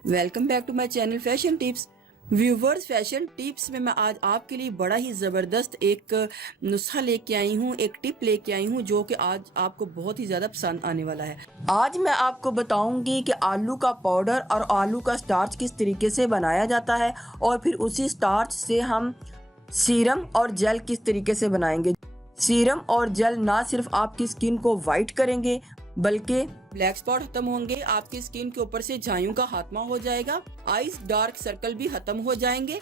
Welcome back to my channel fashion tips. Viewers, fashion tips में मैं आज आपके लिए बड़ा ही ज़बरदस्त एक नुस्खा लेके आई हूँ, एक टिप लेके आई हूँ जो कि आज आपको बहुत ही ज़्यादा पसंद आने वाला है। आज मैं आपको बताऊंगी कि आलू का पाउडर और आलू का स्टार्च किस तरीके से बनाया जाता है और फिर उसी स्टार्च से हम सीरम और जेल किस तरीके से बनाएंगे। सीरम और जेल ना सिर्फ आपकी स्किन को वाइट करेंगे बल्कि ब्लैक स्पॉट खत्म होंगे, आपकी स्किन के ऊपर से झाइयों का खात्मा हो जाएगा, आईज डार्क सर्कल भी खत्म हो जाएंगे।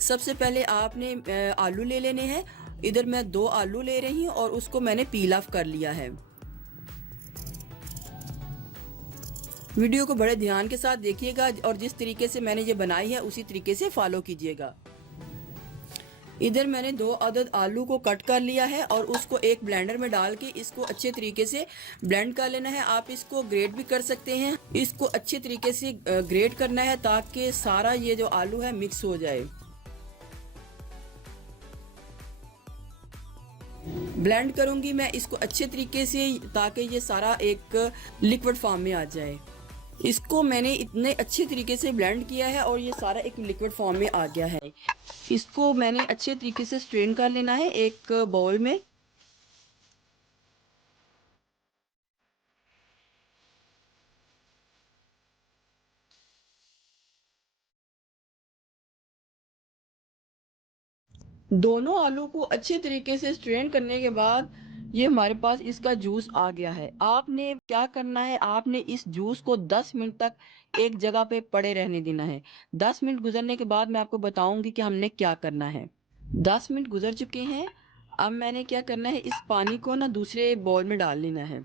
सबसे पहले आपने आलू ले लेने हैं। इधर मैं 2 आलू ले रही हूँ और उसको मैंने पील ऑफ कर लिया है। वीडियो को बड़े ध्यान के साथ देखिएगा और जिस तरीके से मैंने ये बनाई है उसी तरीके से फॉलो कीजिएगा। इधर मैंने 2 अदद आलू को कट कर लिया है और उसको एक ब्लेंडर में डाल के इसको अच्छे तरीके से ब्लेंड कर लेना है। आप इसको ग्रेट भी कर सकते हैं। इसको अच्छे तरीके से ग्रेट करना है ताकि सारा ये जो आलू है मिक्स हो जाए। ब्लेंड करूंगी मैं इसको अच्छे तरीके से ताकि ये सारा एक लिक्विड फॉर्म में आ जाए। इसको मैंने इतने अच्छे तरीके से ब्लेंड किया है और ये सारा एक लिक्विड फॉर्म में आ गया है। इसको मैंने अच्छे तरीके से स्ट्रेन कर लेना है एक बाउल में। दोनों आलू को अच्छे तरीके से स्ट्रेन करने के बाद ये हमारे पास इसका जूस आ गया है। आपने क्या करना है, आपने इस जूस को 10 मिनट तक एक जगह पे पड़े रहने देना है। 10 मिनट गुजरने के बाद मैं आपको बताऊंगी कि हमने क्या करना है। 10 मिनट गुजर चुके हैं। अब मैंने क्या करना है, इस पानी को ना दूसरे बाउल में डाल लेना है।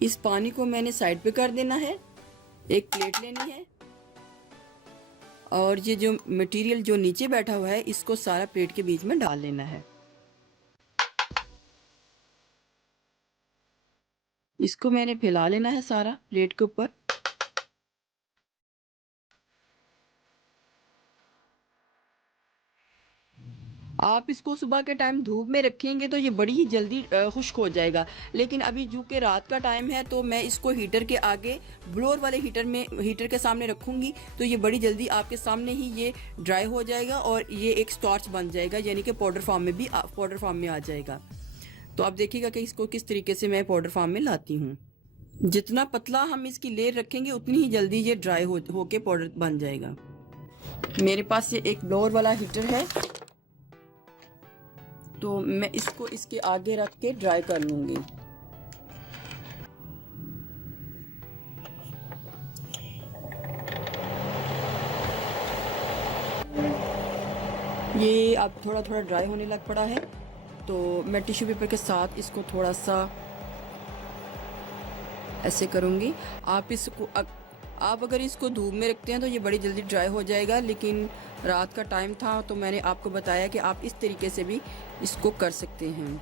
इस पानी को मैंने साइड पे कर देना है। एक प्लेट लेनी है और ये जो मटेरियल जो नीचे बैठा हुआ है इसको सारा प्लेट के बीच में डाल लेना है। इसको मैंने फैला लेना है सारा प्लेट के ऊपर। आप इसको सुबह के टाइम धूप में रखेंगे तो ये बड़ी ही जल्दी खुश्क हो जाएगा। लेकिन अभी चूँकि रात का टाइम है तो मैं इसको हीटर के आगे ब्लोअर वाले हीटर के सामने रखूँगी तो ये बड़ी जल्दी आपके सामने ही ये ड्राई हो जाएगा और ये एक स्टार्च बन जाएगा, यानी कि पाउडर फॉर्म में आ जाएगा। तो आप देखिएगा कि इसको किस तरीके से मैं पाउडर फॉर्म में लाती हूँ। जितना पतला हम इसकी लेयर रखेंगे उतनी ही जल्दी ये ड्राई होके पाउडर बन जाएगा। मेरे पास ये एक ब्लोअर वाला हीटर है तो मैं इसको इसके आगे रख के ड्राई कर लूँगी। ये अब थोड़ा थोड़ा ड्राई होने लग पड़ा है तो मैं टिश्यू पेपर के साथ इसको थोड़ा सा ऐसे करूँगी। आप अगर इसको धूप में रखते हैं तो ये बड़ी जल्दी ड्राई हो जाएगा, लेकिन रात का टाइम था तो मैंने आपको बताया कि आप इस तरीके से भी इसको कर सकते हैं।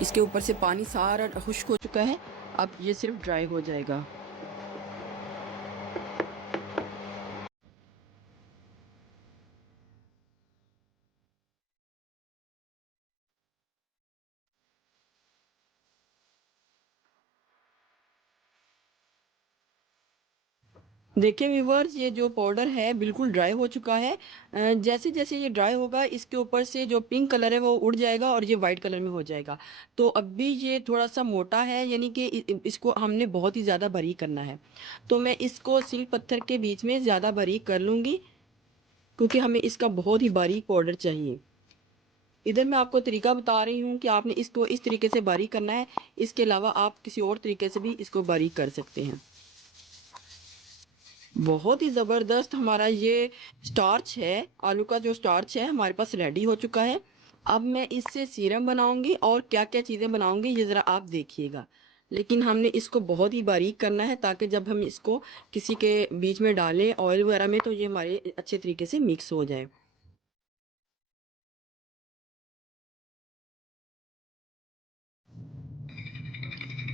इसके ऊपर से पानी सारा खुश्क हो चुका है, अब ये सिर्फ ड्राई हो जाएगा। देखिए व्यूवर्स, ये जो पाउडर है बिल्कुल ड्राई हो चुका है। जैसे जैसे ये ड्राई होगा इसके ऊपर से जो पिंक कलर है वो उड़ जाएगा और ये वाइट कलर में हो जाएगा। तो अब भी ये थोड़ा सा मोटा है, यानी कि इसको हमने बहुत ही ज़्यादा बारीक करना है। तो मैं इसको सिल पत्थर के बीच में ज़्यादा बारीक कर लूँगी क्योंकि हमें इसका बहुत ही बारीक पाउडर चाहिए। इधर मैं आपको तरीका बता रही हूँ कि आपने इसको इस तरीके से बारीक करना है। इसके अलावा आप किसी और तरीके से भी इसको बारीक कर सकते हैं। बहुत ही ज़बरदस्त हमारा ये स्टार्च है, आलू का जो स्टार्च है हमारे पास रेडी हो चुका है। अब मैं इससे सीरम बनाऊंगी और क्या क्या चीज़ें बनाऊंगी ये ज़रा आप देखिएगा। लेकिन हमने इसको बहुत ही बारीक करना है ताकि जब हम इसको किसी के बीच में डालें ऑयल वगैरह में तो ये हमारे अच्छे तरीके से मिक्स हो जाए।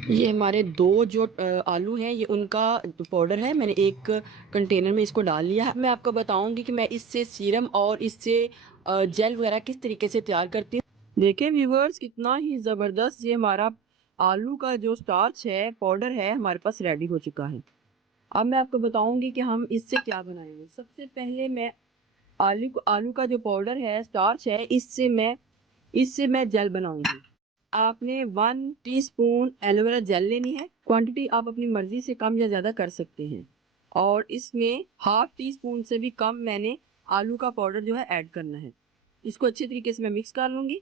ये हमारे 2 जो आलू हैं ये उनका पाउडर है, मैंने एक कंटेनर में इसको डाल लिया है। मैं आपको बताऊंगी कि मैं इससे सीरम और इससे जेल वगैरह किस तरीके से तैयार करती हूँ। देखिए व्यूवर्स, कितना ही ज़बरदस्त ये हमारा आलू का जो स्टार्च है, पाउडर है, हमारे पास रेडी हो चुका है। अब मैं आपको बताऊंगी कि हम इससे क्या बनाएंगे। सबसे पहले मैं आलू का जो पाउडर है, स्टार्च है, इससे मैं जेल बनाऊंगी। आपने 1 टीस्पून एलोवेरा जेल लेनी है। क्वांटिटी आप अपनी मर्जी से कम या ज़्यादा कर सकते हैं। और इसमें हाफ टी स्पून से भी कम मैंने आलू का पाउडर जो है ऐड करना है। इसको अच्छे तरीके से मैं मिक्स कर लूँगी।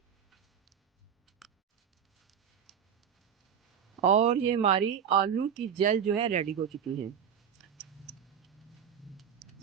और ये हमारी आलू की जेल जो है रेडी हो चुकी है।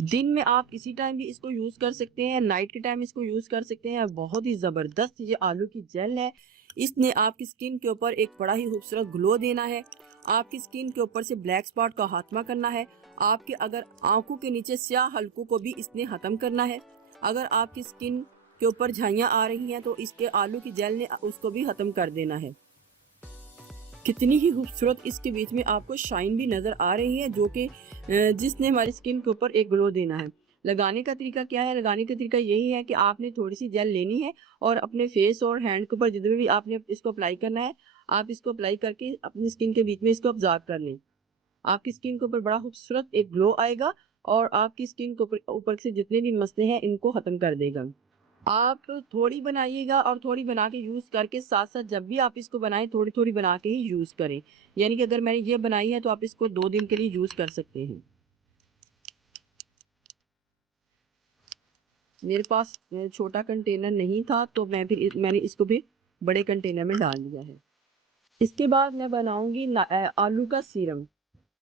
दिन में आप किसी टाइम भी इसको यूज़ कर सकते हैं, नाइट के टाइम इसको यूज़ कर सकते हैं। बहुत ही ज़बरदस्त ये आलू की जेल है। इसने आपकी स्किन के ऊपर एक बड़ा ही खूबसूरत ग्लो देना है। आपकी स्किन के ऊपर से ब्लैक स्पॉट का खात्मा करना है। आपके अगर आंखों के नीचे स्याह हलकों को भी इसने ख़त्म करना है। अगर आपकी स्किन के ऊपर झाइयाँ आ रही हैं तो इसके आलू की जेल ने उसको भी ख़त्म कर देना है। कितनी ही खूबसूरत इसके बीच में आपको शाइन भी नज़र आ रही है, जो कि जिसने हमारी स्किन के ऊपर एक ग्लो देना है। लगाने का तरीका क्या है? लगाने का तरीका यही है कि आपने थोड़ी सी जेल लेनी है और अपने फेस और हैंड के ऊपर जिधर भी आपने इसको अप्लाई करना है, आप इसको अप्लाई करके अपनी स्किन के बीच में इसको ऑब्जर्व कर लें। आपकी स्किन के ऊपर बड़ा खूबसूरत एक ग्लो आएगा और आपकी स्किन के ऊपर ऊपर से जितने भी मसले हैं इनको ख़त्म कर देगा। आप थोड़ी बनाइएगा और थोड़ी बना के यूज़ करके साथ-साथ जब भी आप इसको बनाएँ थोड़ी-थोड़ी बना के ही यूज़ करें। यानी कि अगर मैंने ये बनाई है तो आप इसको 2 दिन के लिए यूज़ कर सकते हैं। मेरे पास छोटा कंटेनर नहीं था तो मैंने इसको भी बड़े कंटेनर में डाल दिया है। इसके बाद मैं बनाऊँगी आलू का सीरम।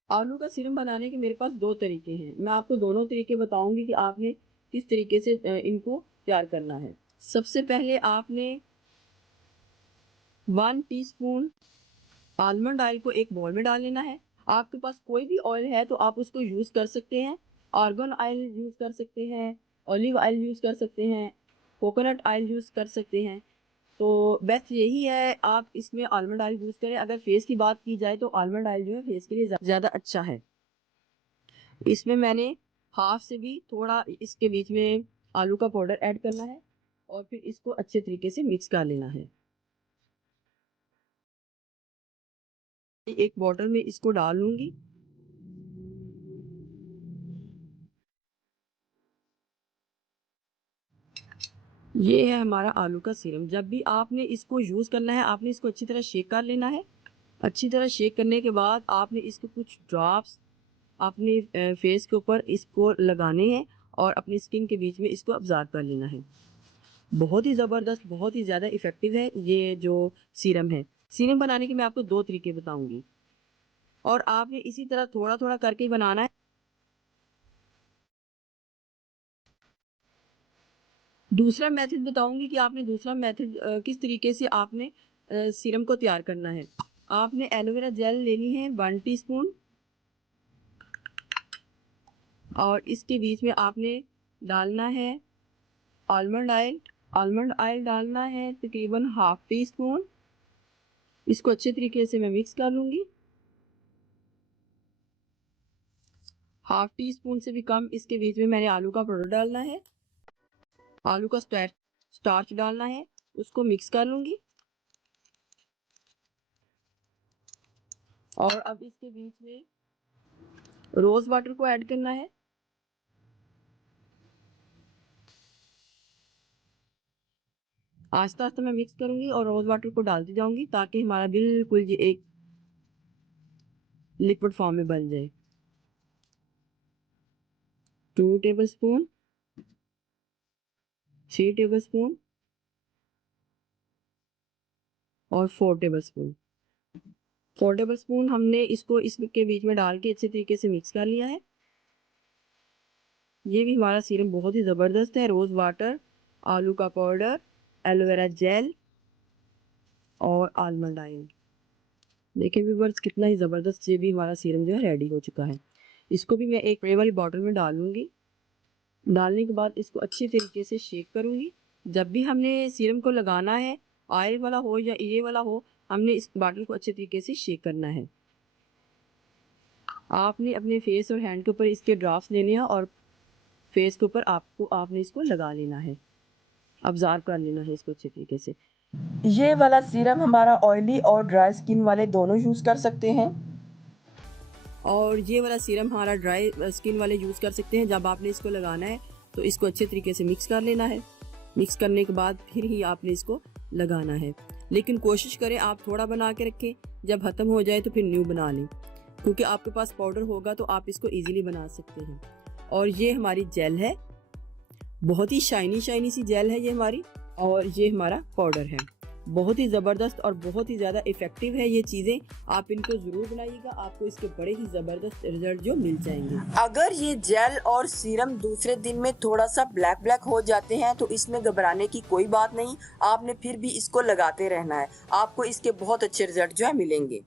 आलू का सीरम बनाने के मेरे पास 2 तरीके हैं। मैं आपको दोनों तरीके बताऊँगी कि आपने किस तरीके से इनको तैयार करना है। सबसे पहले आपने 1 टीस्पून आलमंड ऑयल को एक बाउल में डाल लेना है। आपके पास कोई भी ऑयल है तो आप उसको यूज़ कर सकते हैं। आर्गन ऑयल यूज़ कर सकते हैं, ऑलिव ऑयल यूज़ कर सकते हैं, कोकोनट ऑयल यूज़ कर सकते हैं। तो बेस्ट यही है आप इसमें आलमंड ऑयल यूज़ करें। अगर फेस की बात की जाए तो आलमंड ऑयल जो है फेस के लिए ज़्यादा अच्छा है। इसमें मैंने हाफ से भी थोड़ा इसके बीच में आलू का पाउडर ऐड करना है और फिर इसको अच्छे तरीके से मिक्स कर लेना है। एक बॉटल में इसको डाल लूँगी। ये है हमारा आलू का सीरम। जब भी आपने इसको यूज़ करना है, आपने इसको अच्छी तरह शेक कर लेना है। अच्छी तरह शेक करने के बाद आपने इसको कुछ ड्रॉप्स अपने फेस के ऊपर इसको लगाने हैं और अपनी स्किन के बीच में इसको ऑब्ज़र्व कर लेना है। बहुत ही ज़बरदस्त, बहुत ही ज़्यादा इफ़ेक्टिव है ये जो सीरम है। सीरम बनाने के मैं आपको 2 तरीके बताऊँगी और आपने इसी तरह थोड़ा-थोड़ा करके ही बनाना है। दूसरा मेथड बताऊँगी कि आपने दूसरा मेथड किस तरीके से आपने सीरम को तैयार करना है। आपने एलोवेरा जेल लेनी है 1 टीस्पून और इसके बीच में आपने डालना है आलमंड ऑयल। आलमंड ऑयल डालना है तकरीबन हाफ टी स्पून। इसको अच्छे तरीके से मैं मिक्स कर लूँगी। हाफ टी स्पून से भी कम इसके बीच में मैंने आलू का पाउडर डालना है। आलू का स्टार्च डालना है, उसको मिक्स कर लूँगी। और अब इसके बीच में रोज़ वाटर को ऐड करना है। आहिस्ता-आहिस्ता मैं मिक्स करूँगी और रोज़ वाटर को डालती जाऊँगी ताकि हमारा बिल्कुल ये एक लिक्विड फॉर्म में बन जाए। 2 टेबलस्पून, 3 टेबलस्पून और 4 टेबलस्पून। 4 टेबलस्पून हमने इसको इसके बीच में डाल के अच्छे तरीके से मिक्स कर लिया है। ये भी हमारा सीरम बहुत ही ज़बरदस्त है। रोज़ वाटर, आलू का पाउडर, एलोवेरा जेल और आलमंड ऑयल। देखिए व्यूअर्स, कितना ही ज़बरदस्त ये भी हमारा सीरम जो है रेडी हो चुका है। इसको भी मैं एक स्प्रे वाली बॉटल में डाल लूँगी। डालने के बाद इसको अच्छी तरीके से शेक करूँगी। जब भी हमने सीरम को लगाना है, ऑयल वाला हो या ये वाला हो, हमने इस बॉटल को अच्छे तरीके से शेक करना है। आपने अपने फेस और हैंड के ऊपर इसके ड्रॉप्स लेने हैं और फेस के ऊपर आपने इसको लगा लेना है, ऑब्ज़र्व कर लेना है इसको अच्छे तरीके से। ये वाला सीरम हमारा ऑयली और ड्राई स्किन वाले दोनों यूज़ कर सकते हैं, और ये वाला सीरम हमारा ड्राई स्किन वाले यूज़ कर सकते हैं। जब आपने इसको लगाना है तो इसको अच्छे तरीके से मिक्स कर लेना है। मिक्स करने के बाद फिर ही आपने इसको लगाना है, लेकिन कोशिश करें आप थोड़ा बना के रखें, जब ख़त्म हो जाए तो फिर न्यू बना लें, क्योंकि आपके पास पाउडर होगा तो आप इसको ईजिली बना सकते हैं। और ये हमारी जेल है, बहुत ही शाइनी शाइनी सी जेल है ये हमारी, और ये हमारा पाउडर है। बहुत ही ज़बरदस्त और बहुत ही ज़्यादा इफ़ेक्टिव है ये चीज़ें, आप इनको ज़रूर बनाइएगा, आपको इसके बड़े ही ज़बरदस्त रिजल्ट जो मिल जाएंगे। अगर ये जेल और सीरम दूसरे दिन में थोड़ा सा ब्लैक ब्लैक हो जाते हैं तो इसमें घबराने की कोई बात नहीं, आपने फिर भी इसको लगाते रहना है, आपको इसके बहुत अच्छे रिजल्ट जो है मिलेंगे।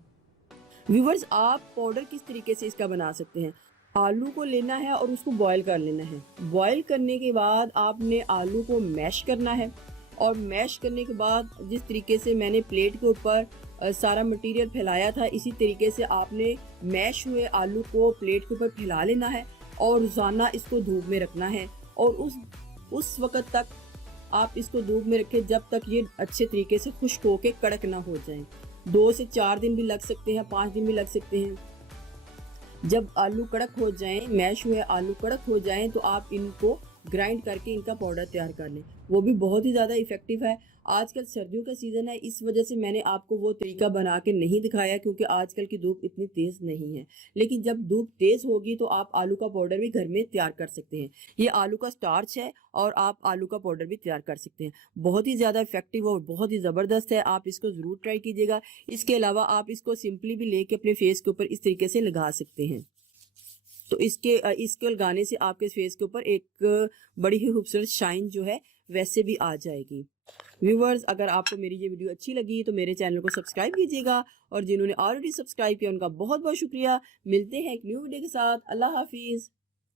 व्यूवर्स, आप पाउडर किस तरीके से इसका बना सकते हैं। आलू को लेना है और उसको बॉईल कर लेना है। बॉईल करने के बाद आपने आलू को मैश करना है, और मैश करने के बाद जिस तरीके से मैंने प्लेट के ऊपर सारा मटेरियल फैलाया था, इसी तरीके से आपने मैश हुए आलू को प्लेट के ऊपर फैला लेना है और रोज़ाना इसको धूप में रखना है। और उस वक़्त तक आप इसको धूप में रखें जब तक ये अच्छे तरीके से खुश्क होके कड़क ना हो जाए। 2 से 4 दिन भी लग सकते हैं, 5 दिन भी लग सकते हैं। जब आलू कड़क हो जाएं, मैश हुए आलू कड़क हो जाएं, तो आप इनको ग्राइंड करके इनका पाउडर तैयार कर लें, वो भी बहुत ही ज़्यादा इफ़ेक्टिव है। आजकल सर्दियों का सीज़न है, इस वजह से मैंने आपको वो तरीका बना के नहीं दिखाया, क्योंकि आजकल की धूप इतनी तेज़ नहीं है। लेकिन जब धूप तेज़ होगी तो आप आलू का पाउडर भी घर में तैयार कर सकते हैं। ये आलू का स्टार्च है और आप आलू का पाउडर भी तैयार कर सकते हैं। बहुत ही ज़्यादा इफ़ेक्टिव और बहुत ही ज़बरदस्त है, आप इसको ज़रूर ट्राई कीजिएगा। इसके अलावा आप इसको सिंपली भी लेके अपने फेस के ऊपर इस तरीके से लगा सकते हैं। तो इसके लगाने से आपके फेस के ऊपर एक बड़ी ही खूबसूरत शाइन जो है वैसे भी आ जाएगी। व्यूवर्स, अगर आपको मेरी ये वीडियो अच्छी लगी तो मेरे चैनल को सब्सक्राइब कीजिएगा, और जिन्होंने ऑलरेडी सब्सक्राइब किया उनका बहुत बहुत शुक्रिया। मिलते हैं एक न्यू वीडियो के साथ। अल्लाह हाफिज़।